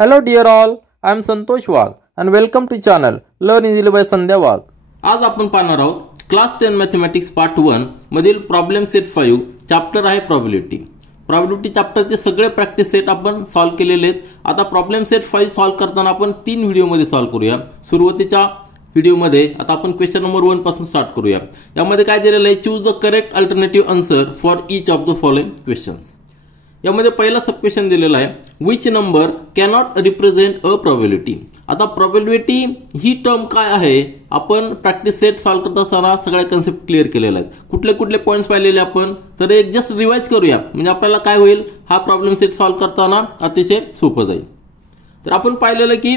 Hello dear all, I am Santosh Wagh and welcome to channel Learn Easily by Sandhya Wagh. आज आपण पाहणार आहोत class 10 mathematics part 1 मधील problem set 5 chapter आहे probability. Probability चॅप्टरचे सगळे practice set आपण solve केलेले आहेत. आता प्रॉब्लेम सेट 5 सॉल्व्ह करताना आपण 3 व्हिडिओ मध्ये सॉल्व्ह करूया. सुरुवातीच्या व्हिडिओमध्ये आता आपण क्वेश्चन नंबर 1 पासून स्टार्ट करूया. यामध्ये काय दिलेलं आहे, choose the correct alternative answer for each of the following questions. यामध्ये पहिला सब क्वेश्चन दिलेला आहे, which number cannot represent a probability. आता प्रोबॅबिलिटी ही टर्म काय आहे, आपण प्रॅक्टिस सेट सॉल्व्ह करत असताना सगळ्या कन्सेप्ट क्लिअर केलेला आहेत. कुठले कुठले पॉइंट्स पाहिलेले आपण, तर एक जस्ट रिवाइज करूया म्हणजे आपल्याला काय होईल, हा प्रॉब्लेम सेट सॉल्व्ह करताना अतिशय सोपं जाईल. तर आपण पाहिलेलं की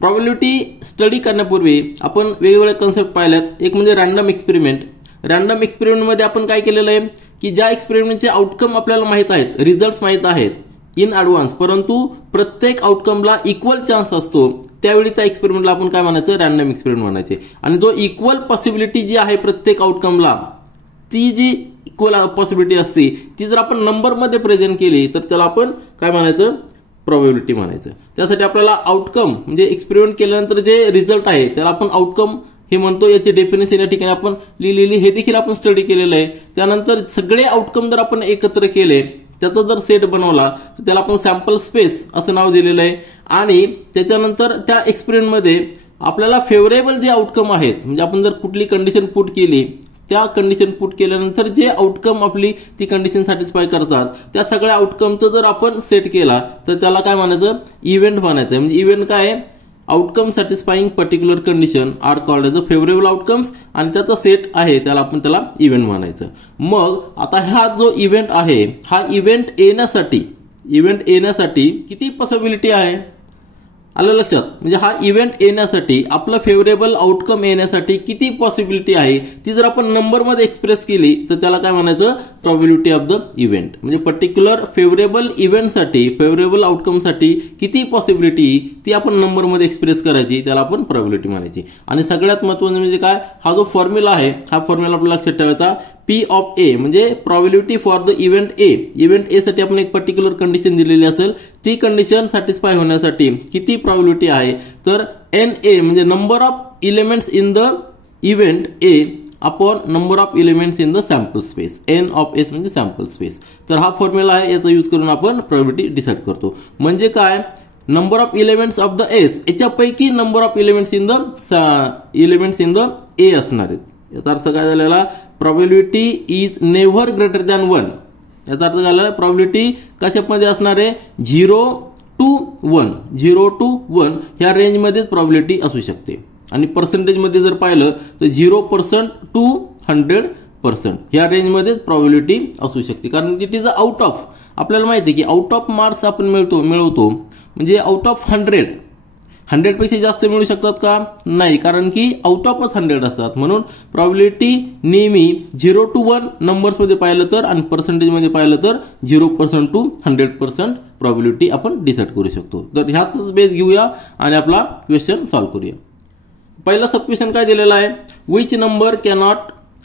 प्रोबॅबिलिटी स्टडी करण्यापूर्वी आपण वेगवेगळे कन्सेप्ट पाहिलेत. एक म्हणजे रॅन्डम एक्सपेरिमेंट. रॅन्डम एक्सपेरिमेंटमध्ये आपण काय केलेलं आहे की ज्या एक्सपेरिमेंटचे आउटकम आपल्याला माहित आहेत, रिझल्ट माहित आहेत इन ॲडव्हान्स, परंतु प्रत्येक आउटकमला इक्वल चान्स असतो, त्यावेळी त्या एक्सपेरिमेंटला आपण काय म्हणायचं, रॅन्डम एक्सपेरिमेंट म्हणायचे. आणि जो इक्वल पॉसिबिलिटी जी आहे प्रत्येक आउटकमला, ती जी इक्वल पॉसिबिलिटी असते ती जर आपण नंबरमध्ये प्रेझेंट केली तर त्याला आपण काय म्हणायचं, प्रोबॅबिलिटी म्हणायचं. त्यासाठी आपल्याला आउटकम म्हणजे एक्सपेरिमेंट केल्यानंतर जे रिझल्ट आहे त्याला आपण आउटकम हे म्हणतो. याची डेफिनेशन या ठिकाणी आपण लिहिलेली, हे देखील आपण स्टडी केलेलं आहे. त्यानंतर सगळे आउटकम जर आपण एकत्र केले, त्याचा जर सेट बनवला तर त्याला आपण सॅम्पल स्पेस असं नाव दिलेलं आहे. आणि त्याच्यानंतर त्या एक्सपेरिमेंटमध्ये आपल्याला फेवरेबल जे आउटकम आहेत, म्हणजे आपण जर कुठली कंडिशन पुट केली, त्या कंडिशन पुट केल्यानंतर जे आउटकम आपली ती कंडिशन सॅटिस्फाय करतात, त्या सगळ्या आउटकमचं जर आपण सेट केला तर त्याला काय म्हणायचं, इव्हेंट म्हणायचं. म्हणजे इव्हेंट काय आहे, outcome satisfying particular condition are called as a favourable outcomes, आणि त्याचा सेट आहे त्याला आपण त्याला इव्हेंट म्हणायचं. मग आता हा जो इव्हेंट आहे, हा इव्हेंट येण्यासाठी किती पॉसिबिलिटी आहे, आलं लक्षात. म्हणजे हा इव्हेंट येण्यासाठी, आपलं फेवरेबल आउटकम येण्यासाठी किती पॉसिबिलिटी आहे, ती जर आपण नंबरमध्ये एक्सप्रेस केली तर त्याला काय म्हणायचं, प्रोबॅबिलिटी ऑफ द इव्हेंट. म्हणजे पर्टिक्युलर फेवरेबल इव्हेंटसाठी, फेवरेबल आउटकमसाठी किती पॉसिबिलिटी ती आपण नंबरमध्ये एक्सप्रेस करायची, त्याला आपण प्रोबॅबिलिटी म्हणायची. आणि सगळ्यात महत्त्वाचं म्हणजे काय, हा जो फॉर्म्युला आहे, हा फॉर्म्युला आपल्याला लक्षात ठेवायचा. पी ऑफ ए म्हणजे probability for the event A. Event A साठी आपण एक पर्टिक्युलर कंडिशन दिलेली असेल, ती कंडिशन सॅटिस्फाय होण्यासाठी किती प्रोबॅबिलिटी आहे, तर एन ए म्हणजे number of elements in the event a upon number of elements in the sample space. N of s म्हणजे सॅम्पल स्पेस. तर हा फॉर्म्युला आहे, याचा यूज करून आपण प्रोबॅबिलिटी डिसाईड करतो. म्हणजे काय, number of elements of the S, याच्यापैकी number of elements in the A असणार आहेत. याचा अर्थ काय झालेला, probability is never greater than 1. याचा अर्थ झाला प्रोबॅबिलिटी कशामध्ये असणार आहे, 0 to 1. 0 to 1 ह्या रेंजमध्येच प्रोबॅबिलिटी असू शकते. आणि पर्सेंटेजमध्ये जर पाहिलं तर 0% to 100% ह्या रेंजमध्येच प्रोबॅबिलिटी असू शकते. कारण इट इज आउट ऑफ, आपल्याला माहिती आहे की आउट ऑफ मार्क्स आपण मिळवतो म्हणजे आउट ऑफ 100 पेक्षा जास्त मिळू शकतात का, नाही, कारण की आउट ऑफच 100 असतात. म्हणून प्रोबॅबिलिटी नेहमी 0 to 1 नंबर्स मध्ये पाहिलं तर, आणि पर्सेंटेज मध्ये पाहिलं तर 0% to 100% प्रोबॅबिलिटी आपण डिसाईड करू शकतो. तर ह्याच बेस घेऊया आणि आपला क्वेश्चन सॉल्व्ह करूया. पहिला सब क्वेश्चन काय दिलेला आहे, which number cannot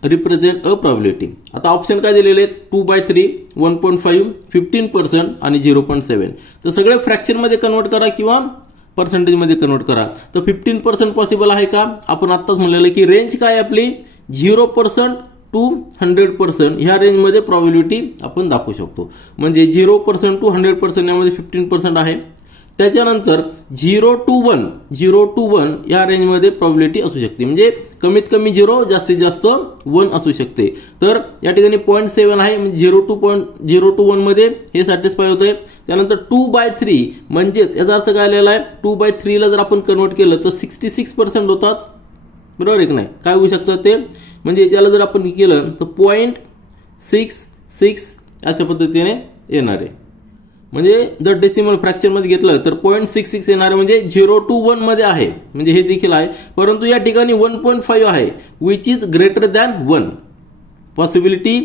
represent a probability. आता ऑप्शन काय दिलेले आहेत, 2/3, 1.5, 15% आणि 0.7. तर सगळे फ्रॅक्शन मध्ये कन्वर्ट करा किंवा पर्सेंटेज मध्ये कन्वर्ट करा. तर 15% पॉसिबल आहे का, आपण आत्ताच म्हणलेलं की रेंज काय आपली 0% to 100% ह्या रेंजमध्ये प्रोबॅबिलिटी आपण दाखवू शकतो. म्हणजे 0% to 100% यामध्ये 15% आहे. त्याच्यानंतर 0 to 1 या रेंजमध्ये प्रोबॅबिलिटी असू शकते. म्हणजे कमीत कमी 0, जास्तीत जास्त 1 असू शकते. तर या ठिकाणी 0.7 आहे, म्हणजे 0 to 1 मध्ये हे सॅटिस्फाय होते. त्यानंतर 2/3 म्हणजेच याचा अर्थ काय आलेला आहे, 2/3 ला जर आपण कन्वर्ट केलं तर 66% होतात, बरोबर आहे की नाही. काय होऊ शकतं ते, म्हणजे याला जर आपण केलं तर 0.66 अशा पद्धतीने येणार आहे. म्हणजे जर डेसिमल फ्रॅक्शन मध्ये घेतलं तर 0.66 येणार आहे, म्हणजे 0 to 1 मध्ये आहे, म्हणजे हे देखील आहे. परंतु या ठिकाणी 1.5 आहे, which is greater than 1. Possibility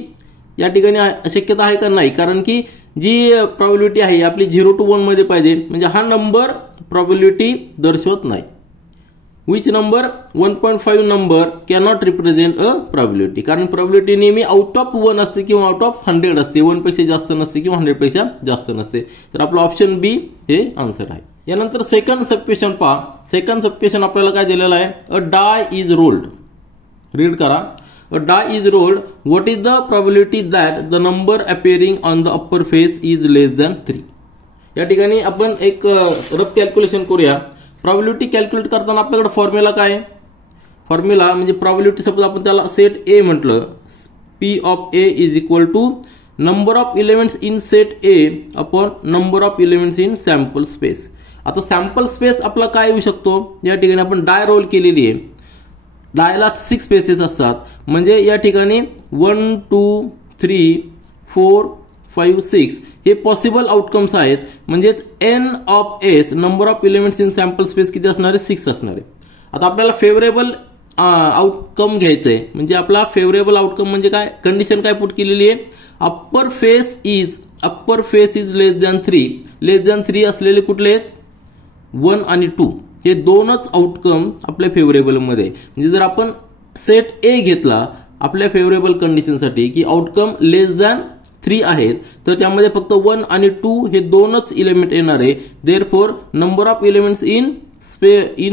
या ठिकाणी शक्यता आहे का, नाही, कारण की जी प्रोबॅबिलिटी आहे आपली 0 to 1 मध्ये पाहिजे. म्हणजे हा नंबर प्रोबॅबिलिटी दर्शवत नाही. Which number 1.5 number cannot represent a probability, कारण प्रोबॅबिलिटी नेहमी आउट ऑफ 1 असते किंवा आउट ऑफ 100 असते, 1 पेक्षा जास्त नसते किंवा 100 पेक्षा जास्त नसते. तर आपला ऑप्शन बी हे आन्सर आहे. यानंतर सेकंड सबक्वेशन पहा. सेकंड सबक्वेशन आपल्याला काय दिलेलं आहे, a die is rolled. Read करा. A die is rolled, what is the probability that the number appearing on the upper face is less than 3. या ठिकाणी आपण एक रफ कॅल्क्युलेशन करूया. प्रोबॅबिलिटी कॅल्क्युलेट करताना आपल्याकडे फॉर्म्युला काय आहे, फॉर्म्युला म्हणजे प्रोबॅबिलिटी सपोज आपण त्याला सेट ए म्हटलं, p of a is equal to number of elements in set a upon number of elements in sample space. आता सॅम्पल स्पेस आपला काय येऊ शकतो, या ठिकाणी आपण डाय रोल केलेली आहे. डायला 6 स्पेसेस असतात, म्हणजे या ठिकाणी 1 2 3 4 5 6 हे पॉसिबल आउटकम्स आहेत. म्हणजेच n of s number of elements in sample space किती असणार आहे, 6 असणार आहे. आता आपल्याला फेवरेबल आउटकम घ्यायचंय, म्हणजे आपला फेवरेबल आउटकम म्हणजे काय, कंडिशन काय पुट केलेली आहे, upper face is less than 3. Less than 3 असलेले कुठले आहेत, 1 आणि 2 हे दोनच आउटकम आपल्या फेवरेबल मध्ये. म्हणजे जर आपण सेट ए घेतला आपल्या फेवरेबल कंडिशनसाठी की आउटकम लेस दॅन 3 आहेत, तर त्यामध्ये फक्त 1 आणि 2 हे दोनच एलिमेंट येणार आहे. Therefore number of elements in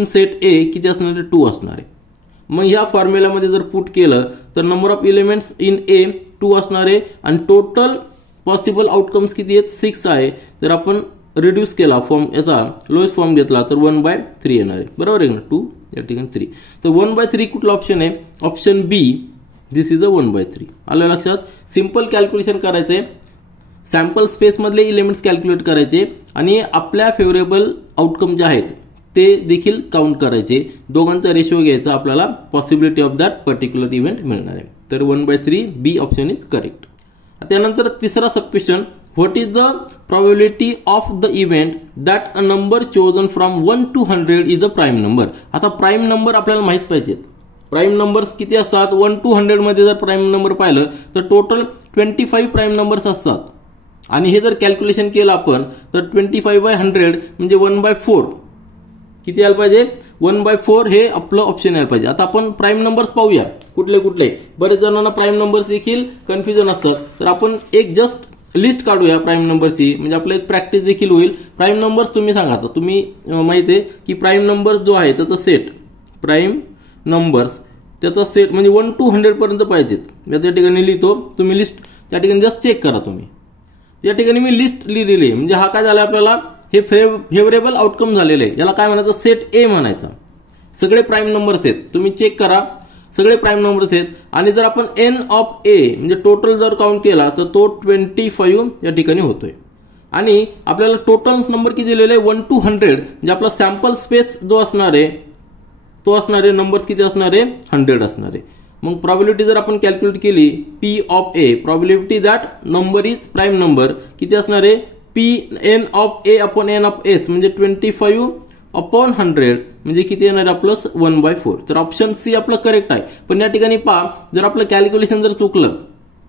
set ए किती असणार आहे, 2 असणार आहे. मग ह्या फॉर्म्युलामध्ये जर पुट केलं तर नंबर ऑफ एलिमेंट्स इन ए 2 असणार आहे आणि टोटल पॉसिबल आउटकम्स किती आहेत, 6 आहे. जर आपण रिड्यूस केला फॉर्म, याचा लोएस्ट फॉर्म घेतला तर 1/3 येणार आहे. बरोबर आहे ना, 2 या ठिकाणी 3. तर 1/3 कुठला ऑप्शन आहे, option B, this is a 1/3. आलं लक्षात. सिंपल कॅल्क्युलेशन करायचंय, सॅम्पल स्पेस मधले एलिमेंट्स कॅल्क्युलेट करायचे आणि आपल्या फेवरेबल आउटकम जे आहेत ते देखील काउंट करायचे. दोघांचा रेशिओ घ्यायचा, आपल्याला possibility of that particular event मिळणार आहे. तर 1/3 बी ऑप्शन इज करेक्ट. त्यानंतर तिसरा subquestion, what is the probability of the event that a number chosen from 1 to 100 is a prime number. आता प्राईम नंबर आपल्याला माहित पाहिजेत. प्राईम नंबर्स किती असतात, 1 to 100 मध्ये जर प्राईम नंबर पाहिलं तर टोटल 25 प्राईम नंबर्स असतात. आणि हे जर कॅल्क्युलेशन केलं आपण तर 25/100 म्हणजे 1/4 किती यायला पाहिजे, 1/4 हे आपलं ऑप्शन यायला पाहिजे. आता आपण प्राईम नंबर्स पाहूया कुठले कुठले. बरेच जणांना प्राईम नंबर्स देखील कन्फ्युजन असतात, तर आपण एक जस्ट लिस्ट काढूया प्राईम नंबरची, म्हणजे आपलं एक प्रॅक्टिस देखील होईल. प्राईम नंबर्स तुम्ही सांगा. तर तुम्ही माहिती आहे की प्राईम नंबर्स जो आहे त्याचा सेट, प्राईम नंबर्स त्याचा सेट म्हणजे 1 to 100 पर्यंत पाहिजेत. त्या ठिकाणी लिहितो, तुम्ही लिस्ट त्या ठिकाणी जस्ट चेक करा तुम्ही. या ठिकाणी मी लिस्ट लिहिलेली आहे, म्हणजे हा काय झाला आपल्याला, हे फेवरेबल आउटकम झालेले आहे. याला काय म्हणायचं, सेट ए म्हणायचं. सगळे प्राईम नंबर्स आहेत, तुम्ही चेक करा, सगळे प्राईम नंबर्स आहेत. आणि जर आपण एन ऑफ ए म्हणजे टोटल जर काउंट केला तर तो 25 या ठिकाणी होतोय. आणि आपल्याला टोटल नंबर किती दिलेले आहे, 1 to 100, म्हणजे आपला सॅम्पल स्पेस जो असणार आहे तो असणारे नंबर्स किती असणार आहे, 100 असणार आहे. मग प्रोबॅबिलिटी जर आपण कॅल्क्युलेट केली, p of a, probability that number is prime number किती असणार आहे, p n of a upon n of s म्हणजे 25/100 म्हणजे किती येणार आपलं 1/4. तर ऑप्शन सी आपलं करेक्ट आहे. पण या ठिकाणी पहा, जर आपलं कॅल्क्युलेशन जर चुकलं,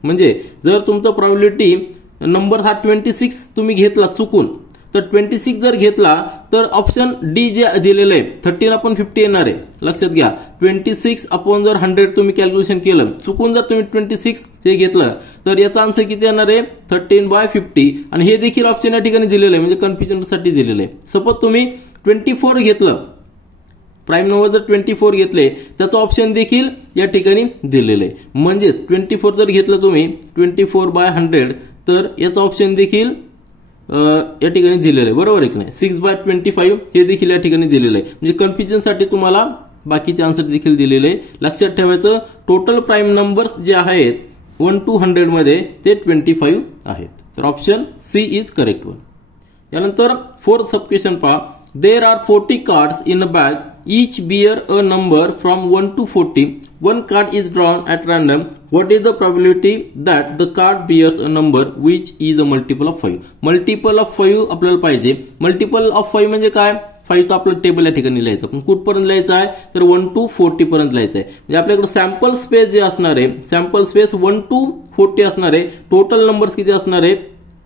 म्हणजे जर तुमचं प्रोबॅबिलिटी नंबर हा 26 तुम्ही घेतला चुकून, तर 26 जर घेतला तर ऑप्शन डी जे दिलेलं आहे 13/50 येणार आहे. लक्षात घ्या, 26/100 तुम्ही कॅल्क्युलेशन केलं, चुकून जर तुम्ही 26 हे घेतलं तर याचा आन्सर किती येणार आहे, 13/50. आणि हे देखील ऑप्शन या ठिकाणी दिलेलं आहे, म्हणजे कन्फ्युजनसाठी दिलेलं आहे. सपोज तुम्ही 24 घेतलं, प्राईम नंबर जर 24 घेतले, त्याचं ऑप्शन देखील या ठिकाणी दिलेलं आहे. म्हणजेच 24 जर घेतलं तुम्ही 24/100 तर याचं ऑप्शन देखील या ठिकाणी दिलेलं आहे. बरोबर आहे की नाही, 6/25 हे देखील या ठिकाणी दिलेलं आहे. म्हणजे कन्फ्युजनसाठी तुम्हाला बाकीचे आन्सर देखील दिलेले आहे. लक्षात ठेवायचं, टोटल प्राईम नंबर्स जे आहेत 1 to 100 मध्ये ते 25 आहेत. तर option c is correct one. यानंतर फोर्थ सबक्वेशन पहा, there are 40 cards in a bag, each bear a number from 1 to 40. One card is drawn at random. What is the probability that the card bears a number which is a multiple of 5? Multiple of 5 आपल्याला पाहिजे. Multiple of 5 म्हणजे काय, 5 चं आपलं table या ठिकाणी लिहायचं. पण कुठपर्यंत लिहायचं आहे, तर 1 to 40 पर्यंत लिहायचं आहे. म्हणजे आपल्याकडे सॅम्पल स्पेस जे असणार आहे, सॅम्पल स्पेस 1 to 40 असणार आहे. टोटल नंबर्स किती असणार आहे,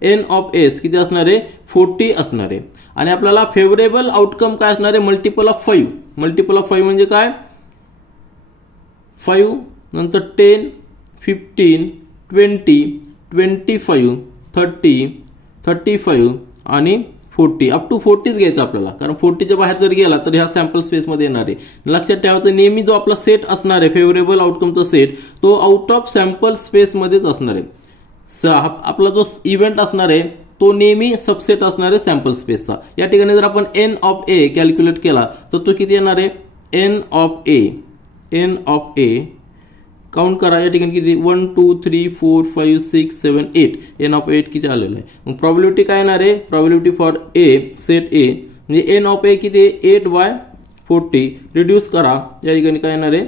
एन ऑफ एस किती असणार आहे, 40 असणार आहे. आणि आपल्याला फेवरेबल आउटकम काय असणार आहे, मल्टिपल ऑफ 5. मल्टिपल ऑफ 5 म्हणजे काय, 5 नंतर 10, 15, 20, 25, 30, 35 आणि 40 अप टू 40च घ्यायचं आपल्याला, कारण 40च्या बाहेर जर गेला तर ह्या सॅम्पल स्पेसमध्ये येणार आहे. लक्षात ठेवायचं नेहमी जो आपला सेट असणार आहे फेवरेबल आउटकमचा सेट तो आउट ऑफ सॅम्पल स्पेसमध्येच असणार आहे. आपला जो इव्हेंट असणार आहे तो नेहमी सबसेट असणार आहे सॅम्पल स्पेसचा. या ठिकाणी जर आपण एन ऑफ ए कॅल्क्युलेट केला तर तो किती येणार आहे, एन ऑफ ए काउंट करा या ठिकाणी किती 1 2 3 4 5 6 7 8 एन ऑफ 8 किती आलेलं आहे. मग प्रॉबिलिटी काय येणार आहे, प्रॉबिलिटी फॉर ए सेट ए म्हणजे एन ऑफ ए किती 8/40 रिड्यूस करा या ठिकाणी काय येणार आहे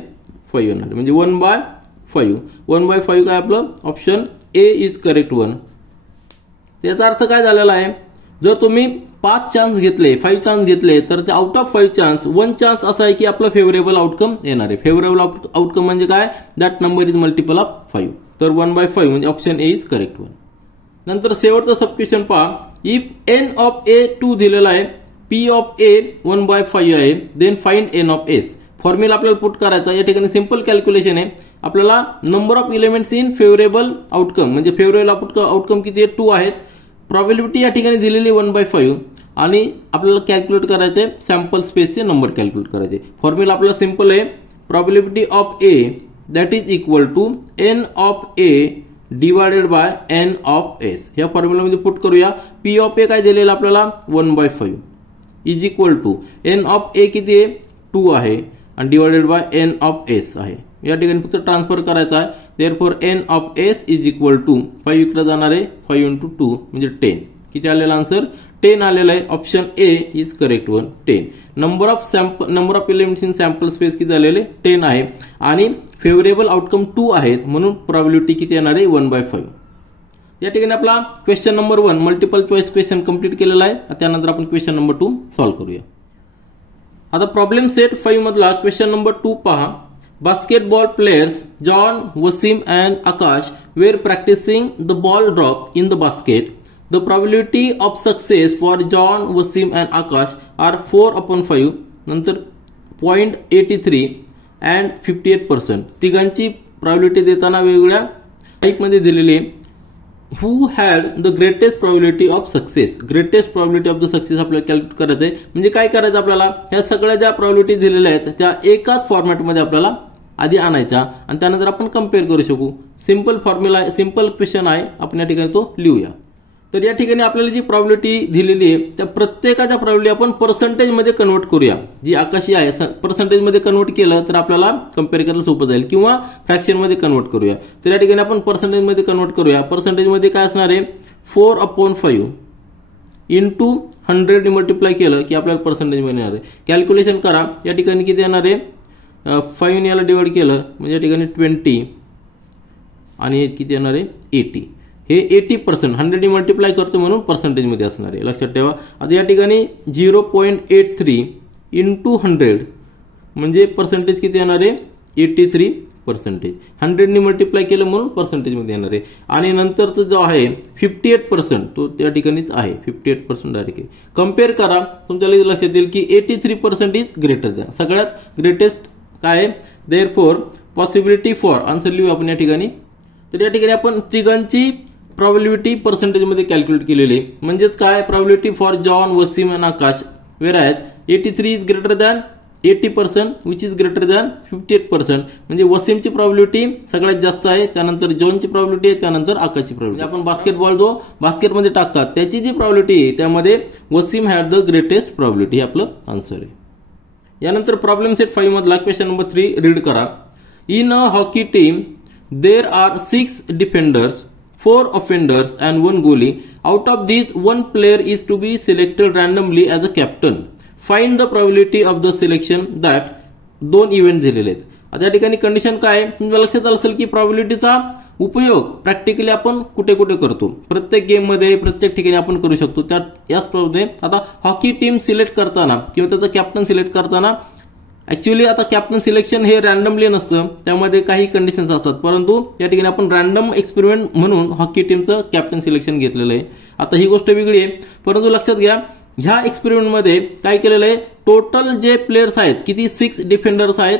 5 येणार आहे म्हणजे 1/5. 1/5 काय आपलं ऑप्शन ए इज करेक्ट 1. याचा अर्थ काय झालेला आहे, जर तुम्ही 5 चान्स घेतले 5 चान्स घेतले तर ते आउट ऑफ 5 चान्स 1 चान्स असा आहे की आपलं फेवरेबल आउटकम येणार आहे. फेवरेबल आउटकम म्हणजे काय, that number is multiple of 5. तर 1/5 म्हणजे ऑप्शन ए इज करेक्ट 1. नंतर शेवटचं सब क्वेश्चन पहा. इफ एन ऑफ ए 2 दिलेला आहे, पी ऑफ ए 1/5 आहे, then find n of s. Formula आपल्याला पुट करायचा. या ठिकाणी सिंपल कॅल्क्युलेशन आहे. आपल्याला number of elements in favourable outcome म्हणजे फेवरेबल आउटकम किती आहे 2 आहेत. प्रॉबिलिटी या ठिकाणी दिलेली 1/5 आणि आपल्याला कॅल्क्युलेट करायचे सॅम्पल स्पेसचे नंबर कॅल्क्युलेट करायचे. फॉर्म्युला आपल्याला सिंपल आहे. Probability of A that is equal to N of A divided by N of S. या फॉर्म्युलामध्ये पुट करूया. पी ऑफ ए काय दिलेलं आपल्याला 1/5 is equal to N of A किती आहे 2 आहे आणि divided by N of S आहे. या ठिकाणी फक्त ट्रान्सफर करायचा आहे. Therefore N of S is equal to 5 इकडे जाणार आहे 5 × 2 म्हणजे 10. किती आलेला आन्सर 10 आलेला आहे. Option A is correct 1 10. Number of elements in sample space किती झालेले 10 आहे आणि फेवरेबल आउटकम 2 आहेत म्हणून प्रॉबिलिटी किती येणार आहे 1/5. या ठिकाणी आपला question number 1 multiple choice question complete केलेला आहे. त्यानंतर आपण क्वेश्चन नंबर 2 सॉल्व्ह करूया. आता प्रॉब्लेम सेट 5 मधला क्वेश्चन नंबर 2 पहा. Basketball players John, Wasim and Akash were practicing the ball drop in the basket. The probability of success for John, Wasim and Akash are 4/5 नंतर 0.83 and 58%. तिघांची probability देताना वेगवेगळ्या type मध्ये दिलेली आहे. Who had the greatest probability of success? Greatest probability of the success आपल्याला calculate करायचं आहे. म्हणजे काय करायचं आपल्याला, ह्या सगळ्या ज्या प्रॉबिलिटी दिलेल्या आहेत त्या एकाच फॉर्मॅटमध्ये आपल्याला आधी आणायचा आणि त्यानंतर आपण कम्पेअर करू शकू. सिंपल फॉर्म्युला सिंपल क्वेश्चन आहे. आपण या ठिकाणी तो लिहूया. तर या ठिकाणी आपल्याला जी प्रॉबिलिटी दिलेली आहे त्या प्रत्येकाच्या प्रॉबिलिटी आपण पर्सेंटेज मध्ये कन्वर्ट करूया. जी आकाशी आहे पर्सेंटेज मध्ये कन्वर्ट केलं तर आपल्याला कम्पेअर करायला सोपं जाईल किंवा फ्रॅक्शन मध्ये कन्वर्ट करूया. तर या ठिकाणी आपण पर्सेंटेज मध्ये कन्वर्ट करूया. पर्सेंटेज मध्ये काय असणार आहे 4/5 इंटू 100 मल्टिप्लाय केलं की आपल्याला पर्सेंटेज मध्ये येणार आहे. कॅल्क्युलेशन करा. या ठिकाणी किती येणार आहे 5 याला डिवाइड केलं म्हणजे या ठिकाणी 20 आणि किती येणार आहे 80. हे 80% 100 मल्टिप्लाय करतो म्हणून पर्सेंटेज मध्ये असणार आहे. लक्षात ठेवा. आता या ठिकाणी 0.83 इंटू 100 म्हणजे पर्सेंटेज किती येणार आहे 83%. 100 मल्टिप्लाय केलं म्हणून पर्सेंटेज मध्ये येणार आहे. आणि नंतरचा जो आहे 58% तो त्या ठिकाणीच आहे 58% डायरेक्ट. कम्पेअर करा तुमच्या लक्षात येईल की 83% इज ग्रेटर दॅन. सगळ्यात ग्रेटेस्ट काय आहे. देअरफॉर पॉसिबिलिटी फॉर आन्सर लिहू आपण या ठिकाणी. तर या ठिकाणी आपण तिघांची प्रॉबिलिटी पर्सेंटेज मध्ये कॅल्क्युलेट केलेली. म्हणजेच काय प्रॉबिलिटी फॉर जॉन, वसीम आणि आकाश वेर आहेत 83 is greater than 80% which is greater than 58%. म्हणजे वसीमची प्रॉबिलिटी सगळ्यात जास्त आहे, त्यानंतर जॉनची प्रॉबिलिटी आहे, त्यानंतर आकाशची प्रॉबिलिटी. आपण बास्केटबॉल जो बास्केटमध्ये टाकतात त्याची जी प्रॉबिलिटी आहे त्यामध्ये Wasim had the greatest probability. हे आपलं आन्सर आहे. यानंतर प्रॉब्लेम सेट 5 मधला क्वेश्चन नंबर 3 रीड करा. In a hockey team there are 6 defenders, 4 offenders and 1 goalie. Out of these, 1 player is to be selected randomly as a captain. Find the probability of the selection that 2 event दिलेले आहेत. आता या ठिकाणी condition काय आहे तुम्हाला लक्षात आलं असेल की प्रॉबिलिटीचा उपयोग प्रॅक्टिकली आपण कुठे कुठे करतो. प्रत्येक गेम मध्ये प्रत्येक ठिकाणी आपण करू शकतो. याचप्रमाणे आता हॉकी टीम सिलेक्ट करताना किंवा त्याचा कॅप्टन सिलेक्ट करताना ऍक्च्युअली आता कॅप्टन सिलेक्शन हे रॅन्डमली नसतं, त्यामध्ये काही कंडिशन्स असतात. परंतु या ठिकाणी आपण रॅन्डम एक्सपेरिमेंट म्हणून हॉकी टीमचं कॅप्टन सिलेक्शन घेतलेलं आहे. आता ही गोष्ट वेगळी आहे, परंतु लक्षात घ्या ह्या एक्सपेरिमेंटमध्ये काय केलेलं आहे टोटल जे प्लेयर्स आहेत किती 6 डिफेंडर्स आहेत,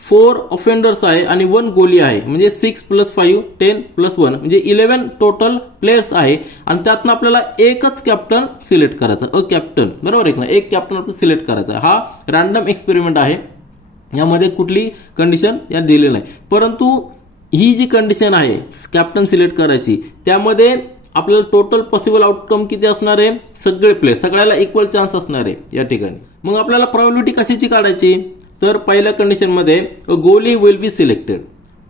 4 ऑफेंडर्स आहे आणि 1 गोली आहे, म्हणजे 6 + 5 10 + 1 म्हणजे 11 टोटल प्लेयर्स आहे आणि त्यातनं आपल्याला एकच कॅप्टन सिलेक्ट करायचा, अ कॅप्टन, बरोबर आहे ना, एक कॅप्टन आपण सिलेक्ट करायचा. हा रॅन्डम एक्सपेरिमेंट आहे, यामध्ये कुठली कंडिशन या दिलेली नाही. परंतु ही जी कंडिशन आहे कॅप्टन सिलेक्ट करायची, त्यामध्ये आपल्याला टोटल पॉसिबल आउटकम किती असणार आहे, सगळे प्लेयर, सगळ्याला इक्वल चान्स असणार आहे या ठिकाणी. मग आपल्याला प्रोबॅबिलिटी कशाची काढायची, तर पहिल्या कंडिशन मध्ये गोली विल बी सिलेक्टेड.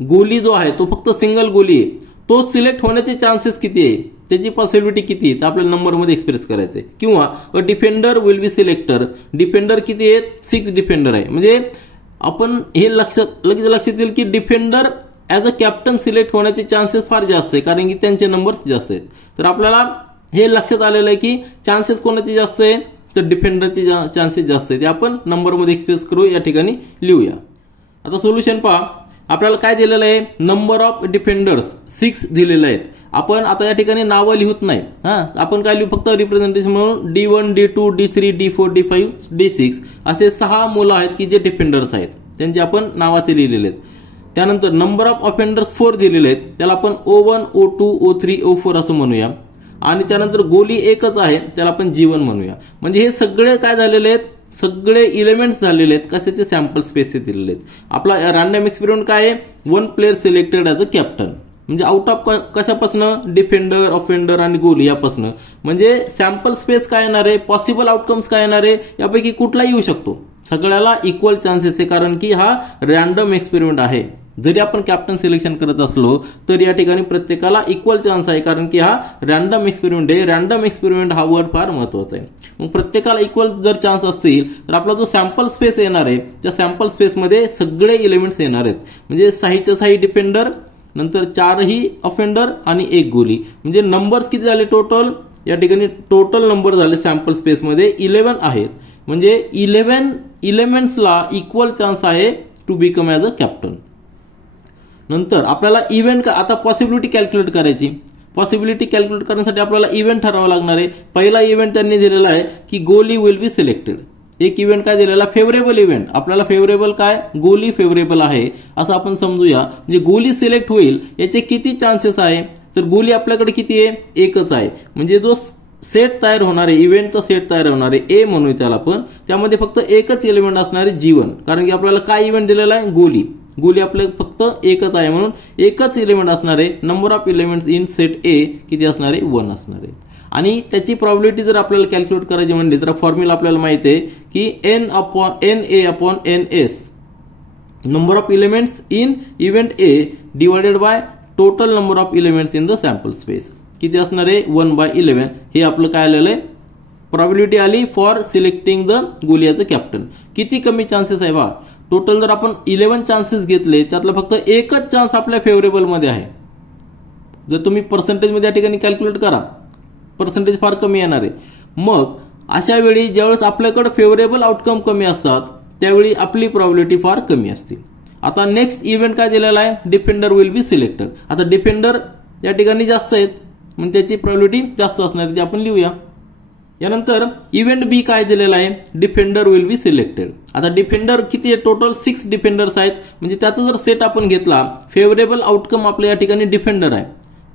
गोली जो आहे तो फक्त सिंगल गोली आहे, तो सिलेक्ट होण्याचे चान्सेस किती आहे, त्याची पॉसिबिलिटी किती आहे, तर आपल्याला नंबरमध्ये एक्सप्रेस करायचे. किंवा अ defender will be selected, defender किती आहेत, 6 डिफेंडर आहे. म्हणजे आपण हे लगेच लक्षात येईल की defender as a captain select होण्याचे चान्सेस फार जास्त आहे, कारण की त्यांचे नंबर्स जास्त आहेत. तर आपल्याला हे लक्षात आलेलं आहे की चान्सेस कोणाचे जास्त आहे, तर डिफेंडरचे चान्सेस जास्त आहे. ते आपण नंबरमध्ये एक्सप्रेस करू, या ठिकाणी लिहूया. आता सोल्युशन पहा, आपल्याला काय दिलेलं आहे, नंबर ऑफ डिफेंडर्स 6 दिलेले आहेत. आपण आता या ठिकाणी नावं लिहत नाही, आपण काय लिहू, फक्त रिप्रेझेंटेशन म्हणून D1 D2 D3 D4 D5 D6 असे 6 मुलं आहेत की जे डिफेंडर्स आहेत, त्यांचे आपण नावाचे लिहिलेले आहेत. त्यानंतर नंबर ऑफ ऑफेंडर्स 4 दिलेले आहेत, त्याला आपण O1 O2 O3 O4 असं म्हणूया. आणि त्यानंतर गोली एकच आहे, त्याला आपण G1 म्हणूया. म्हणजे हे सगळे काय झालेले आहेत, सगळे एलिमेंट्स झालेले आहेत, कशाचे, सॅम्पल स्पेस दिलेले आहेत. आपला रॅन्डम एक्सपेरिमेंट काय आहे, 1 player selected as a captain, म्हणजे आउट ऑफ कशापासून, डिफेंडर, ऑफेंडर आणि गोली यापासून. म्हणजे सॅम्पल स्पेस काय येणार आहे, पॉसिबल आउटकम्स काय येणार आहे, यापैकी कुठलाही येऊ शकतो, सगळ्याला इक्वल चान्सेस आहे, कारण की हा रॅन्डम एक्सपेरिमेंट आहे. जरी आपण कॅप्टन सिलेक्शन करत असलो तर या ठिकाणी प्रत्येकाला इक्वल चान्स आहे, कारण की हा रॅन्डम एक्सपेरिमेंट आहे. रॅन्डम एक्सपेरिमेंट हा वर्ड फार महत्वाचा आहे. मग प्रत्येकाला इक्वल जर चान्स असतील तर आपला जो सॅम्पल स्पेस येणार आहे, त्या सॅम्पल स्पेसमध्ये सगळे एलिमेंट्स येणार आहेत. म्हणजे 6च्या 6 डिफेंडर, नंतर 4ही ऑफेंडर आणि 1 गोली, म्हणजे नंबर्स किती झाले टोटल, या ठिकाणी टोटल नंबर झाले सॅम्पल स्पेसमध्ये 11 आहेत. म्हणजे 11 एलिमेंट्सला इक्वल चान्स आहे to become as a captain. नंतर आपल्याला इव्हेंट, आता पॉसिबिलिटी कॅल्क्युलेट करायची. पॉसिबिलिटी कॅल्क्युलेट करण्यासाठी आपल्याला इव्हेंट ठरवावा लागणार आहे. पहिला इव्हेंट त्यांनी दिलेला आहे की गोली विल बी सिलेक्टेड. एक इव्हेंट काय दिलेला, फेवरेबल इव्हेंट. आपल्याला फेवरेबल काय, गोली फेवरेबल आहे असं आपण समजूया. म्हणजे गोली सिलेक्ट होईल याचे किती चान्सेस आहे, तर गोली आपल्याकडे किती आहे, एकच आहे. म्हणजे जो सेट तयार होणार आहे, इव्हेंटचा सेट तयार होणार आहे, ए म्हणूया त्याला आपण, त्यामध्ये फक्त एकच एलिमेंट असणार आहे G1, कारण की आपल्याला काय इव्हेंट दिलेला आहे, गोली. गोली आपल्याला फक्त एकच आहे म्हणून एकच एलिमेंट असणार आहे. Number of elements in set ए किती असणार आहे, 1 असणार आहे. आणि त्याची प्रोबॅबिलिटी जर आपल्याला कॅल्क्युलेट करायची म्हणली तर फॉर्म्युला आपल्याला माहिती आहे की NA/NS, number of elements in event A divided by total number of elements in the sample space, किती असणार आहे, 1/11. हे आपलं काय आलेलं आहे, प्रोबॅबिलिटी आली फॉर सिलेक्टिंग द गोली ॲज अ कॅप्टन. किती कमी चान्सेस आहे बा, टोटल जर आपण 11 चान्सेस घेतले त्यातला फक्त एकच चान्स आपल्या फेवरेबल मध्ये आहे. जर तुम्ही पर्सेंटेज मध्ये या ठिकाणी कॅल्क्युलेट करा, पर्सेंटेज फार कमी येणार आहे. मग अशा वेळी ज्यावेळेस आपल्याकडे फेवरेबल आउटकम कमी असतात त्यावेळी आपली प्रोबॅबिलिटी फार कमी असते. आता नेक्स्ट इव्हेंट काय दिलेला आहे, डिफेंडर विल बी सिलेक्टेड. आता डिफेंडर या ठिकाणी जास्त आहेत म्हणजे त्याची प्रोबॅबिलिटी जास्त असणार, ती आपण लिहूया. यानंतर इव्हेंट बी काय दिलेला आहे, डिफेंडर विल बी सिलेक्टेड. आता डिफेंडर किती आहे, टोटल 6 डिफेंडर्स आहेत. म्हणजे त्याचा जर सेट आपण घेतला, फेवरेबल आउटकम आपल्या या ठिकाणी डिफेंडर आहे,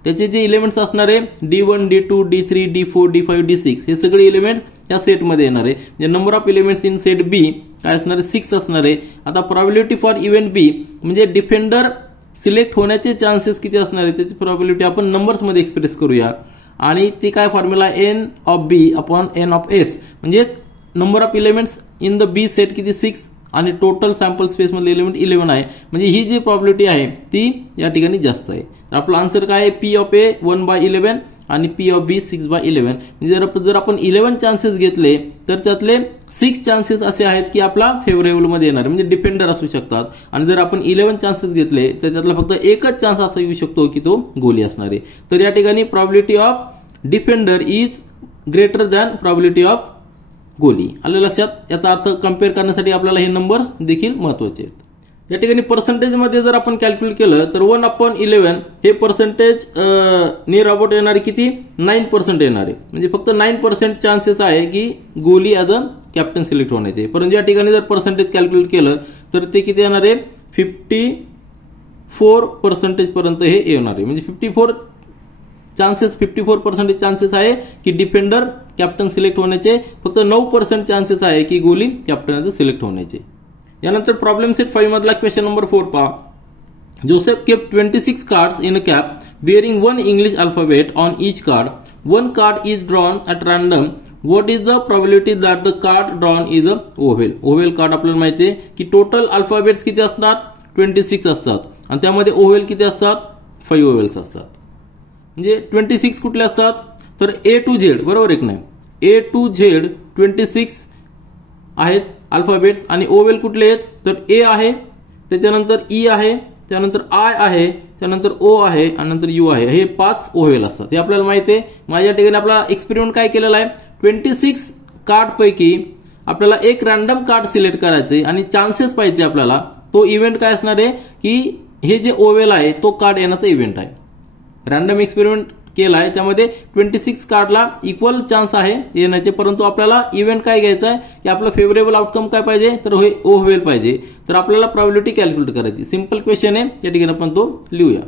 त्याचे जे एलिमेंट्स असणार आहे D1 D2 D3 D4 D5 D6 हे सगळे एलिमेंट्स या सेटमध्ये येणार आहे. म्हणजे number of elements in set B काय असणार आहे, 6 असणार आहे. आता प्रोबॅबिलिटी फॉर इव्हेंट बी म्हणजे डिफेंडर सिलेक्ट होण्याचे चान्सेस किती असणार आहे, त्याची प्रोबॅबिलिटी आपण नंबर्समध्ये एक्सप्रेस करूया. आणि ती काय फॉर्म्युला, N/B/N/S, म्हणजेच number of elements in the b set किती, 6 आणि टोटल सॅम्पल स्पेस मधले एलिमेंट 11 आहे. म्हणजे ही जी प्रोबॅबिलिटी आहे ती या ठिकाणी जास्त आहे. आपला आन्सर काय आहे, P/A 1/11 आणि P/B 6/11. म्हणजे जर आपण 11 चान्सेस घेतले तर त्यातले 6 चान्सेस असे आहेत की आपला फेवरेबल मध्ये येणार, म्हणजे डिफेंडर असू शकतात. आणि जर आपण 11 चान्सेस घेतले तर त्यातला फक्त एकच चान्स असा येऊ शकतो की तो गोली असणार आहे. तर या ठिकाणी probability of defender is greater than probability of गोली. आलं लक्षात. याचा अर्थ कम्पेअर करण्यासाठी आपल्याला हे नंबर्स देखील महत्वाचे आहेत. या ठिकाणी पर्सेंटेज मध्ये जर आपण कॅल्क्युलेट केलं तर 1/11 हे पर्सेंटेज नियर अबाउट येणार किती, 9% येणार आहे. म्हणजे फक्त 9% चान्सेस आहे की गोली ॲज अ कॅप्टन सिलेक्ट होण्याचे. परंतु या ठिकाणी जर पर्सेंटेज कॅल्क्युलेट केलं तर ते किती येणार आहे, 54% पर्यंत हे येणार आहे. म्हणजे 54% चान्सेस आहे की डिफेंडर कॅप्टन सिलेक्ट होण्याचे, फक्त 9% चान्सेस आहे की गोली कॅप्टन सिलेक्ट होण्याचे. यानंतर प्रॉब्लेम सेट 5 मधला क्वेश्चन नंबर 4 पहा. Joseph kept 26 cards in a cap bearing one English alphabet on each card. One card is drawn at random. What is the probability that the card drawn is a oval? Oval card आपल्याला माहिती आहे की total alphabets किती असतात, 26 असतात आणि त्यामध्ये oval किती असतात, 5 ओव्हल्स असतात. म्हणजे 26 कुठले असतात तर A to Z, बरोबर एक नाही, A to Z 26 आहेत अल्फाबेट्स आणि ओव्हल कुठले आहेत तर A आहे, त्याच्यानंतर E आहे, त्यानंतर I आहे, त्यानंतर O आहे आणि नंतर U आहे. हे 5 ओव्हल असतात, हे आपल्याला माहिती आहे. माझ्या ठिकाणी आपला एक्सपेरिमेंट काय केलेला आहे, 26 कार्ड पैकी आपल्याला एक रॅन्डम कार्ड सिलेक्ट करायचे आणि चान्सेस पाहिजे आपल्याला. तो इव्हेंट काय असणार आहे की हे जे ओव्हल आहे तो कार्ड येण्याचा इव्हेंट आहे. रॅन्डम एक्सपेरिमेंट केला आहे, त्यामध्ये 26 कार्डला इक्वल चान्स आहे येण्याचे, परंतु आपल्याला इव्हेंट काय घ्यायचा आहे की आपलं फेवरेबल आउटकम काय पाहिजे तर हे ओव्हल पाहिजे. तर आपल्याला प्रोबॅबिलिटी कॅल्क्युलेट करायची. सिंपल क्वेश्चन आहे, त्या ठिकाणी आपण तो लिहूया.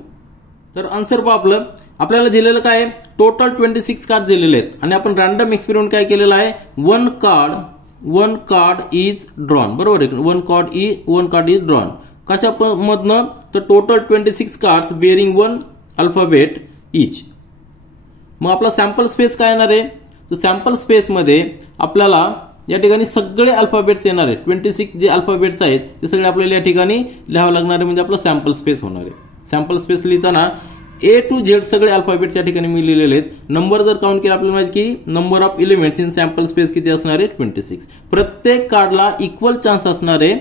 तर आन्सर पहा, आपल्याला दिलेलं काय आहे, टोटल 26 कार्ड दिलेले आहेत आणि आपण रॅन्डम एक्सपेरिमेंट काय केलेला आहे, वन कार्ड इज ड्रॉन, बरोबर आहे, वन कार्ड इज ड्रॉन. कशा मधनं तर total 26 cards bearing one alphabet each. मग आपला सॅम्पल स्पेस काय येणार आहे, तर सॅम्पल स्पेस मध्ये आपल्याला या ठिकाणी सगळे अल्फाबेट्स येणार आहेत. 26 जे अल्फाबेट्स आहेत ते सगळे आपल्याला या ठिकाणी लिहावं लागणार आहे, म्हणजे आपला सॅम्पल स्पेस होणार आहे. सॅम्पल स्पेस लिहिताना A to Z सगळे अल्फाबेट्स या ठिकाणी मी लिहिलेले आहेत. नंबर जर काउंट केला आपल्याला माहिती की number of elements in sample space किती असणार आहे, 26. प्रत्येक कार्डला इक्वल चान्स असणार आहे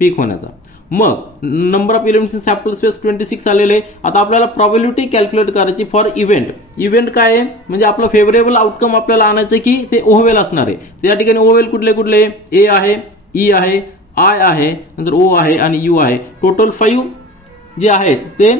पीक होण्याचा. मग number of elements in sample space 26 आलेले. आता आपल्याला प्रोबॅबिलिटी कॅल्क्युलेट करायची फॉर इव्हेंट. इव्हेंट काय आहे, म्हणजे आपलं फेवरेबल आउटकम आपल्याला आणायचं की ते ओव्हल असणार आहे. तर या ठिकाणी ओव्हल कुठले कुठले, A आहे, E आहे, I आहे, नंतर O आहे आणि U आहे. टोटल 5 जे आहेत ते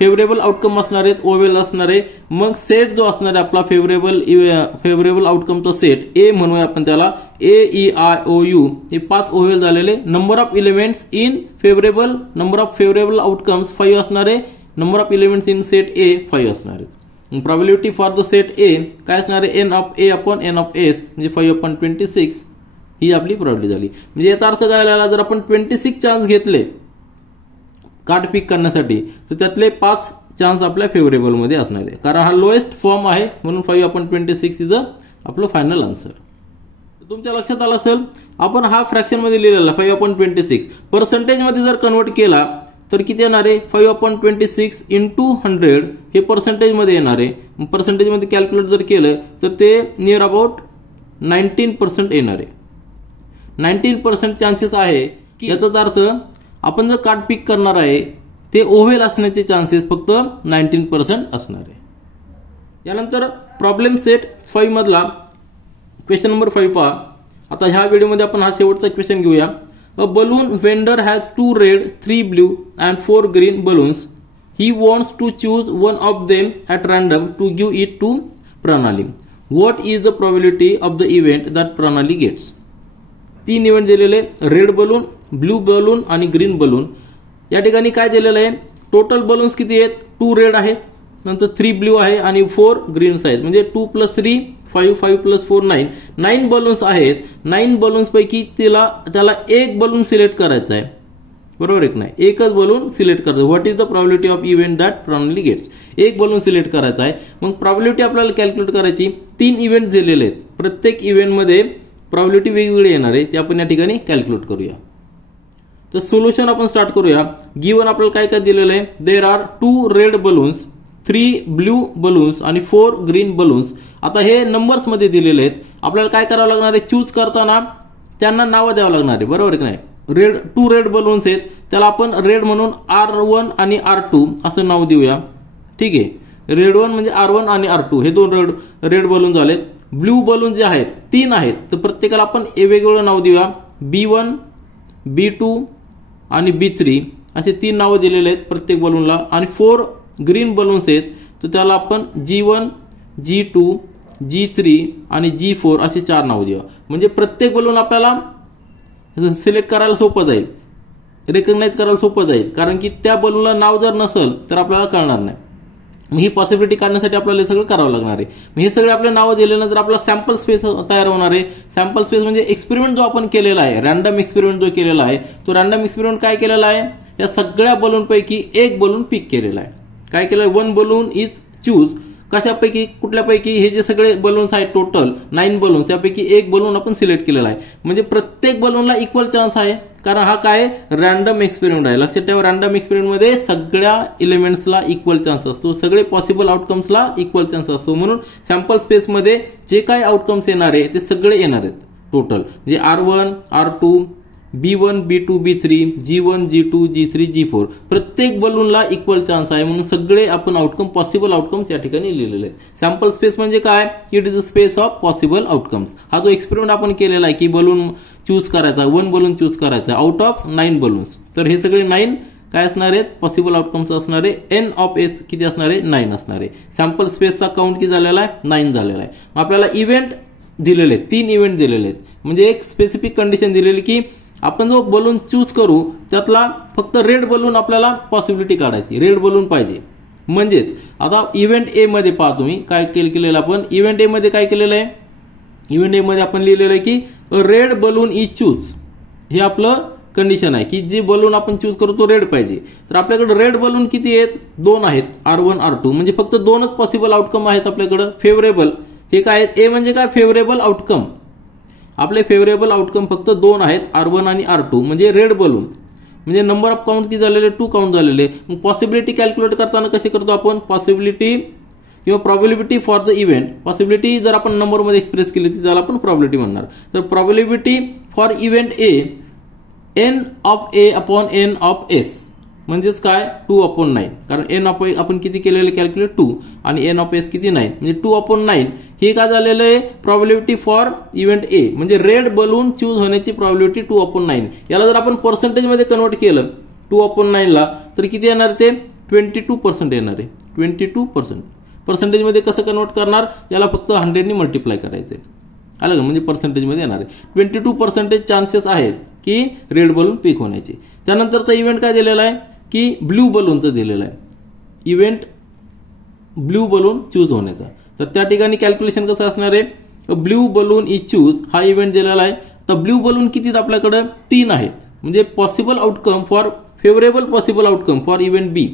फेवरेबल आउटकम असणार आहेत, ओव्हल असणार आहे. मग सेट जो असणार आहे आपला फेवरेबल आउटकमचा सेट A म्हणूया आपण त्याला, AEIOU, हे 5 ओव्हल झालेले. Number of elements in favourable, number of favourable outcomes 5 असणार आहे. Number of elements in set A 5 असणार आहे. Probability for the set A काय असणार आहे, N of A upon N of S, म्हणजे 5/26 ही आपली प्रोबॅबिलिटी झाली. म्हणजे याचा अर्थ काय झाला, जर आपण 26 चान्स घेतले कार्ड पिक करण्यासाठी तर त्यातले 5 चान्स आपल्या फेवरेबल मध्ये असणार आहे, कारण हा लोएस्ट फॉर्म आहे, म्हणून 5/26 इज आपलं फायनल आन्सर. तुमच्या लक्षात आलं असेल, आपण हा फ्रॅक्शन मध्ये लिहिलेला 5/26 पर्सेंटेज मध्ये जर कन्वर्ट केला तर किती येणार आहे, 5/26 इंटू 100 हे पर्सेंटेज मध्ये येणार आहे. पर्सेंटेज मध्ये कॅल्क्युलेट जर केलं तर ते नियर अबाउट 19% येणार आहे. 19% चान्सेस आहे की याचाच अर्थ आपण जर कार्ड पिक करणार आहे ते ओव्हल असण्याचे चान्सेस फक्त 19% असणार आहे. यानंतर प्रॉब्लेम सेट 5 मधला क्वेश्चन नंबर 5 पहा. आता ह्या व्हिडिओमध्ये आपण हा शेवटचा क्वेश्चन घेऊया. A balloon vendor has 2 red 3 blue and 4 green balloons. He wants to choose one of them at random to give it to Pranali. What is the probability of the event that Pranali gets. 3 event दिलेले, red balloon, blue balloon आणि green balloon. या ठिकाणी काय दिलेलं आहे, total balloons किती आहेत, 2 red आहेत, नंतर 3 ब्लू आहे आणि 4 ग्रीन्स आहेत. म्हणजे 2 + 3 5, 5 + 4 9 बलून्स आहेत. 9 बलून्स पैकी त्याला एक बलून सिलेक्ट करायचं आहे, बरोबर एक नाही, एकच बलून सिलेक्ट करायचं. What is the probability of event that Pranali gates. एक बलून सिलेक्ट करायचा आहे. मग प्रोबॅबिलिटी आपल्याला कॅल्क्युलेट करायची. 3 इव्हेंट दिलेले आहेत, प्रत्येक इव्हेंटमध्ये प्रोबॅबिलिटी वेगवेगळी येणार आहे, ते आपण या ठिकाणी कॅल्क्युलेट करूया. तर सोल्युशन आपण स्टार्ट करूया. गिवन आपल्याला काय काय दिलेलं आहे, there are 2 red balloons, 3 blue balloons आणि 4 ग्रीन बलून्स. आता हे नंबर्स मध्ये दिलेले आहेत. आपल्याला काय करावं लागणार आहे, चूज करताना त्यांना नावं द्यावं लागणार आहे, बरोबर की नाही. 2 रेड बलून्स आहेत, त्याला आपण रेड म्हणून R1 आणि R2 असं नाव देऊया. ठीक आहे, रेड 1 म्हणजे R1 आणि R2 हे 2 रेड बलून झालेत. ब्लू बलून जे आहेत 3 आहेत, तर प्रत्येकाला आपण वेगवेगळं नाव देऊया. B1, B2 आणि B3 असे 3 नावं दिलेले आहेत प्रत्येक बलूनला. आणि 4 ग्रीन बलून्स आहेत, तर त्याला आपण G1, G2, G3 आणि G4 असे 4 नावं देऊया. म्हणजे प्रत्येक बलून आपल्याला सिलेक्ट करायला सोपं जाईल. रेकग्नाइज करायला सोपं जाईल, कारण की त्या बलूनला नाव जर नसेल तर आपल्याला कळणार नाही. मग ही पॉसिबिलिटी काढण्यासाठी आपल्याला हे सगळं करावं लागणार आहे. हे सगळे आपले नावं दिल्यानंतर आपला सॅम्पल स्पेस तयार होणार आहे. सॅम्पल स्पेस म्हणजे एक्सपेरिमेंट जो आपण केलेला आहे, रॅन्डम एक्सपेरिमेंट जो केलेला आहे, तो रॅन्डम एक्सपेरिमेंट काय केलेला आहे, या सगळ्या बलूनपैकी एक बलून पिक केलेला आहे. काय केलं, वन बलून इज चूज. कशापैकी, कुठल्यापैकी, हे जे सगळे बलून्स आहेत टोटल 9 बलून, त्यापैकी एक बलून आपण सिलेक्ट केलेला आहे. म्हणजे प्रत्येक बलूनला इक्वल चान्स आहे, कारण हा काय रॅन्डम एक्सपेरिमेंट आहे. लक्षात ठेवा, रॅन्डम एक्सपेरिमेंटमध्ये सगळ्या एलिमेंट्सला इक्वल चान्स असतो, सगळे पॉसिबल आउटकम्सला इक्वल चान्स असतो. म्हणून सॅम्पल स्पेसमध्ये जे काही आउटकम्स येणार आहे ते सगळे येणार आहेत टोटल. म्हणजे R1, R2, B1, B2, B3, G1, G2, G3, G4 प्रत्येक बलूनला इक्वल चान्स आहे. म्हणून सगळे आपण आउटकम, पॉसिबल आउटकम्स या ठिकाणी लिहिलेले आहेत. सॅम्पल स्पेस म्हणजे काय, it is the space of possible outcomes. हा जो एक्सपेरिमेंट आपण केलेला आहे की बलून चूज करायचा, वन बलून चूज करायचा आउट ऑफ 9 बलून्स, तर हे सगळे 9 काय असणार आहेत, पॉसिबल आउटकम्स असणार आहे. N ऑफ S किती असणार आहे, 9 असणार आहे. सॅम्पल स्पेसचा काउंट किती झालेला आहे, 9 झालेला आहे. आपल्याला इव्हेंट दिलेले आहेत, 3 इव्हेंट दिलेले आहेत. म्हणजे एक स्पेसिफिक कंडिशन दिलेली की आपण जो बलून चूज करू त्यातला फक्त रेड बलून आपल्याला पॉसिबिलिटी काढायची, रेड बलून पाहिजे. म्हणजेच आता इव्हेंट ए मध्ये पहा तुम्ही काय केलेलं आपण. इव्हेंट ए मध्ये काय केलेलं आहे, इव्हेंट ए मध्ये आपण लिहिलेलं आहे की रेड बलून इज चूज. हे आपलं कंडिशन आहे की जे बलून आपण चूज करू तो रेड पाहिजे. तर आपल्याकडे रेड बलून किती आहेत, 2 आहेत, R1, R2. म्हणजे फक्त 2च पॉसिबल आउटकम आहेत आपल्याकडे. फेवरेबल हे काय आहेत, ए म्हणजे काय, फेवरेबल आउटकम. आपले फेवरेबल आउटकम फक्त 2 आहेत, R1 आणि R2. म्हणजे रेड बलून म्हणजे नंबर ऑफ काउंट किती झालेले, 2 काउंट झालेले. मग पॉसिबिलिटी कॅल्क्युलेट करताना कसे करतो आपण, पॉसिबिलिटी किंवा probability for the event. Possibility जर आपण नंबरमध्ये एक्सप्रेस केली तर त्याला आपण प्रॉबिलिटी म्हणणार. तर probability for event A N of A upon N of S म्हणजेच काय, 2/9. कारण N ऑफ A आपण किती केलेले कॅल्क्युलेट 2 आणि N ऑफ S किती 9, म्हणजे 2/9. हे काय झालेलं आहे, प्रॉबिलिटी फॉर इव्हेंट ए म्हणजे रेड बलून चूज होण्याची प्रॉबिलिटी 2/9. याला जर आपण पर्सेंटेज मध्ये कन्वर्ट केलं 2/9 ला तर किती येणार, ते 22% येणार आहे. 22%. पर्सेंटेज मध्ये कसं कन्वर्ट करणार, याला फक्त 100 ने मल्टिप्लाय करायचंय, आलं का, म्हणजे पर्सेंटेज मध्ये येणार आहे. 22% चान्सेस आहेत की रेड बलून पिक होण्याचे. त्यानंतरचा इव्हेंट काय दिलेला आहे की ब्ल्यू बलूनचं दिलेलं आहे, इव्हेंट ब्ल्यू बलून चूज होण्याचा. तर त्या ठिकाणी कॅल्क्युलेशन कसं असणार आहे, ब्ल्यू बलून इज चूज हा इव्हेंट दिलेला आहे. तर ब्ल्यू बलून किती आपल्याकडे 3 आहेत. म्हणजे possible outcome for favourable possible outcome for event b,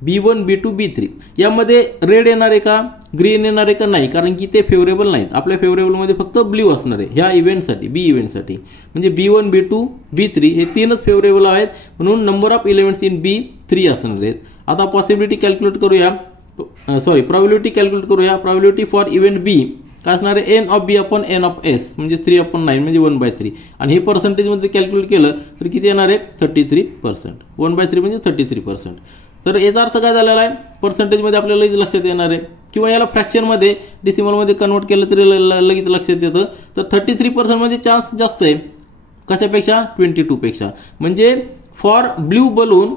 B1, B2, B3 यामध्ये रेड येणार आहे का, ग्रीन येणार आहे का, नाही, कारण की ते फेवरेबल नाहीत. आपल्या फेवरेबलमध्ये फक्त ब्ल्यू असणार आहे ह्या इव्हेंटसाठी, बी इव्हेंटसाठी. म्हणजे B1, B2, B3 हे 3च फेवरेबल आहेत. म्हणून number of elements in B 3 असणार आहेत. आता पॉसिबिलिटी कॅल्क्युलेट करूया, प्रॉबिलिटी कॅल्क्युलेट करूया. प्रॉबिलिटी फॉर इव्हेंट बी काय असणार आहे, N of B upon N of S म्हणजे 3/9 म्हणजे 1/3. आणि हे पर्सेंटेज मध्ये कॅल्क्युलेट केलं तर किती येणार आहे, 33%. 1/3 म्हणजे 33%. तर याचा अर्थ काय झालेला आहे, पर्सेंटेज मध्ये आपल्याला लक्षात येणार आहे. किंवा याला फ्रॅक्शन मध्ये डेसिमल मध्ये कन्वर्ट केलं तरी लगेच लक्षात येतं. तर 33% म्हणजे चान्स जास्त आहे, कशापेक्षा, 22 पेक्षा. म्हणजे फॉर ब्ल्यू बलून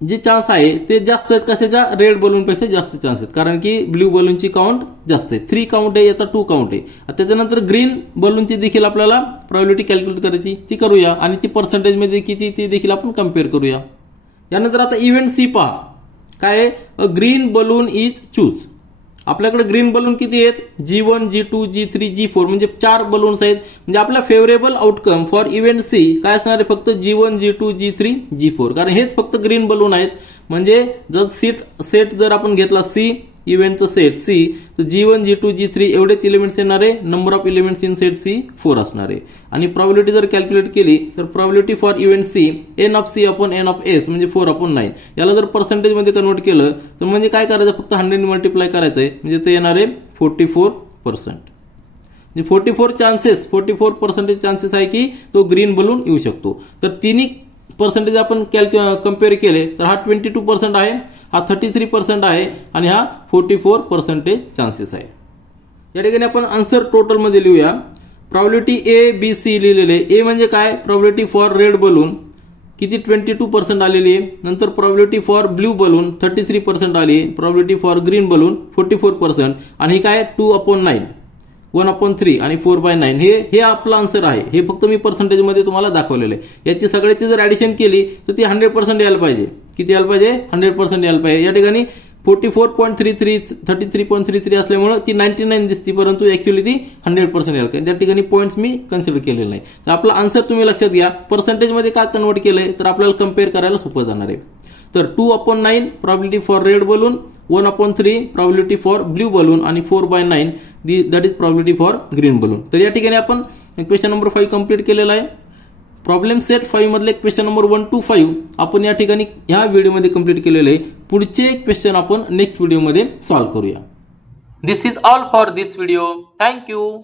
जे चान्स आहे ते जास्त आहेत, कशाच्या, रेड बलून पेक्षा जास्त चान्स आहेत. कारण की ब्ल्यू बलूनची काउंट जास्त आहे, 3 काउंट आहे, याचा 2 काउंट आहे. त्याच्यानंतर ग्रीन बलूनची देखील आपल्याला प्रॉबिलिटी कॅल्क्युलेट करायची, ती करूया. आणि ती पर्सेंटेज मध्ये किती ती देखील आपण कम्पेअर करूया. यानंतर आता इव्हेंट सी पहा, काय, ग्रीन बलून इज चूज. आपल्याकडे ग्रीन बलून किती आहेत, G1, G2, G3, G4 म्हणजे 4 बलून्स आहेत. म्हणजे आपला favourable outcome for event c काय असणार आहे, फक्त G1, G2, G3, G4. कारण हेच फक्त ग्रीन बलून आहेत. म्हणजे जर सेट जर आपण घेतला सी इव्हेंटचा सेट सी, तर G1, G2, G3 एवढेच एलिमेंट्स येणार आहे. Number of elements in set c 4 असणार आहे. आणि प्रॉबिलिटी जर कॅल्क्युलेट केली तर probability for event c N of C upon N of S म्हणजे 4/9. याला जर पर्सेंटेज मध्ये कन्वर्ट केलं तर म्हणजे काय करायचं, फक्त 100 ने मल्टिप्लाय करायचं आहे. म्हणजे ते येणार आहे 44%. म्हणजे 44% चान्सेस आहे की तो ग्रीन बलून येऊ शकतो. तर तिन्ही पर्सेंटेज आपण कम्पेअर केले तर हा 22% आहे, हा 33% आहे आणि हा 44% चान्सेस आहे. या ठिकाणी आपण आन्सर टोटल मध्ये लिहूया. प्रॉबिलिटी A-B-C लिहिलेले. ए म्हणजे काय, प्रॉबिलिटी फॉर रेड बलून किती 22% आलेली आहे. नंतर प्रॉबिलिटी फॉर ब्ल्यू बलून 33% आली. प्रॉबिलिटी फॉर ग्रीन बलून 44% आणि काय 2/9. 1/3 आणि 4/9 हे आपलं आन्सर आहे. हे फक्त मी पर्सेंटेजमध्ये तुम्हाला दाखवलेलं आहे. याची सगळ्याची जर ऍडिशन केली तर ती 100% यायला पाहिजे. किती यायला पाहिजे? 100% यायला पाहिजे. या ठिकाणी 33.33 असल्यामुळे ती 99 दिसते, परंतु ऍक्च्युअली ती 100% यायला पाहिजे. त्या ठिकाणी पॉईंट्स मी कन्सिडर केलेले नाही. तर आपला आन्सर तुम्ही लक्षात घ्या. पर्सेंटेजमध्ये का कन्वर्ट केलंय तर आपल्याला कम्पेअर करायला सोपं जाणार आहे. तर 2/9 probability for red balloon, 1/3 probability for blue balloon आणि 4/9 that is probability for green balloon. तर या ठिकाणी आपण क्वेश्चन नंबर 5 कम्प्लीट केलेला आहे. प्रॉब्लेम सेट 5 मधले क्वेश्चन नंबर 1 to 5 आपण या ठिकाणी ह्या व्हिडिओमध्ये कम्प्लीट केलेले आहे. पुढचे क्वेश्चन आपण नेक्स्ट व्हिडिओमध्ये सॉल्व्ह करूया. This is all for this video. Thank you.